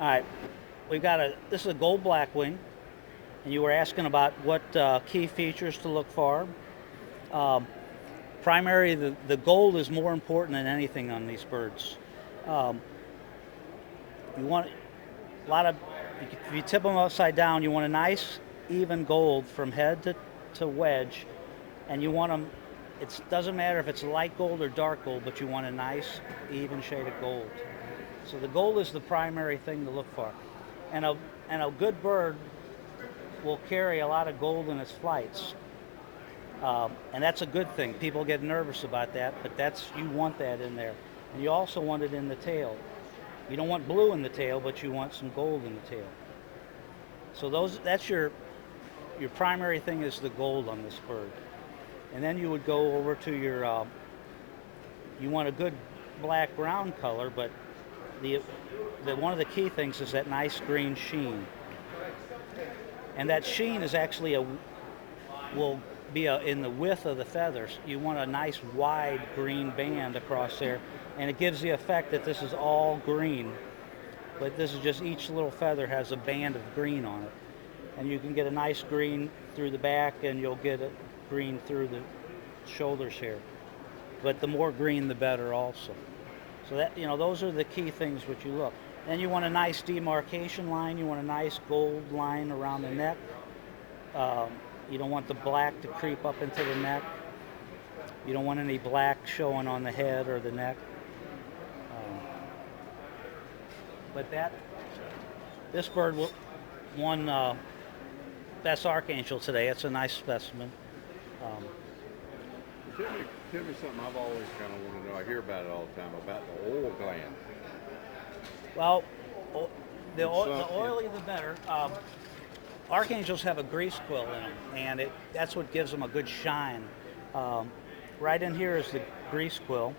All right, this is a gold blackwing, and you were asking about what key features to look for. Um, Primary, the gold is more important than anything on these birds. Um, you want a lot of, if you tip them upside down, you want a nice even gold from head to wedge, and you want them, it doesn't matter if it's light gold or dark gold, but you want a nice even shade of gold. So the gold is the primary thing to look for. And a good bird will carry a lot of gold in its flights. And that's a good thing. People get nervous about that, but you want that in there. And you also want it in the tail. You don't want blue in the tail, but you want some gold in the tail. So that's your primary thing is the gold on this bird. And then you would go over to you want a good black ground color, but one of the key things is that nice green sheen. And that sheen is actually will be in the width of the feathers. You want a nice wide green band across there, and it gives the effect that this is all green, but this is just each little feather has a band of green on it. And you can get a nice green through the back, and you'll get a green through the shoulders here. But the more green, the better also. So those are the key things which you look. Then you want a nice demarcation line. You want a nice gold line around the neck. You don't want the black to creep up into the neck. You don't want any black showing on the head or the neck. But this bird won Best Archangel today. It's a nice specimen. Tell me something I've always kind of wanted to know. I hear about it all the time, about the oil gland. Well, the oilier the better. Archangels have a grease quill in them, and that's what gives them a good shine. Right in here is the grease quill.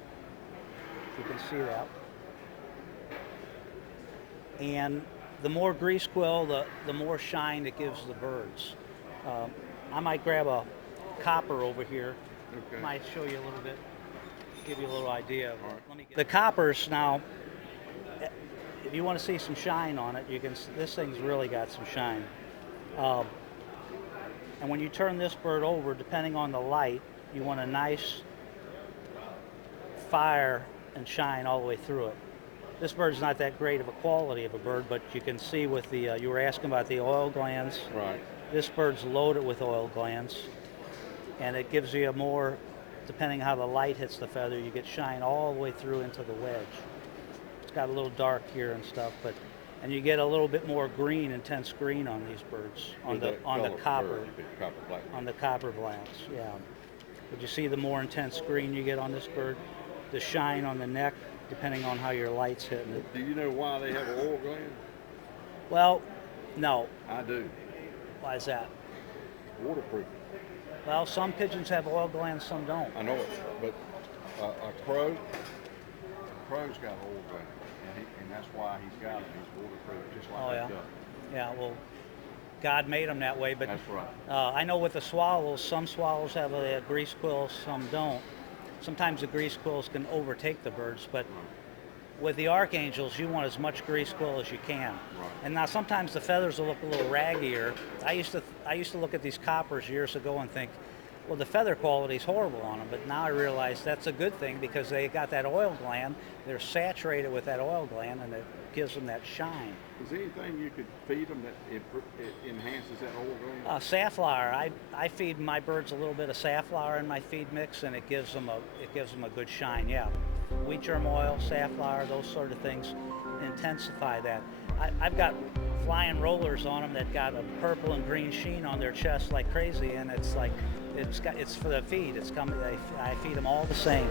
You can see that. And the more grease quill, the more shine it gives the birds. I might grab a copper over here. Okay. Might show you a little bit, give you a little idea. Right. The coppers now, if you want to see some shine on it, this thing's really got some shine. And when you turn this bird over, depending on the light, you want a nice fire and shine all the way through it. This bird's not that great of a quality of a bird, but you can see with you were asking about the oil glands. Right. This bird's loaded with oil glands, and it gives you a more, depending how the light hits the feather, you get shine all the way through into the wedge. It's got a little dark here and stuff, and you get a little bit more green, intense green on these birds, on the copper blacks. Yeah. But you see the more intense green you get on this bird, the shine on the neck, depending on how your light's hitting it. Do you know why they have an oil gland? Well, no. I do. Why is that? Waterproof. Well, some pigeons have oil glands, some don't. I know it, but a crow's got an oil gland, and that's why he's got it. He's waterproof, just like that duck. Yeah, well, God made them that way, but that's right. I know with the swallows, some swallows have a grease quill, some don't. Sometimes the grease quills can overtake the birds, but with the Archangels, you want as much grease quill as you can. Right. And now sometimes the feathers will look a little raggier. I used to look at these coppers years ago and think, well, the feather quality is horrible on them, but now I realize that's a good thing because they got that oil gland. They're saturated with that oil gland, and it gives them that shine. Is there anything you could feed them that it enhances that oil gland? Safflower. I feed my birds a little bit of safflower in my feed mix, and it gives them a good shine. Yeah, wheat germ oil, safflower, those sort of things intensify that. I've got flying rollers on them that got a purple and green sheen on their chest like crazy, and it's for the feed. I feed them all the same.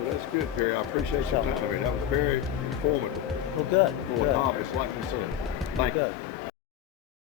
Well, that's good, Perry. I appreciate your time. I mean, that was very informative. Well, good. For a novice like myself. Thank you. Good.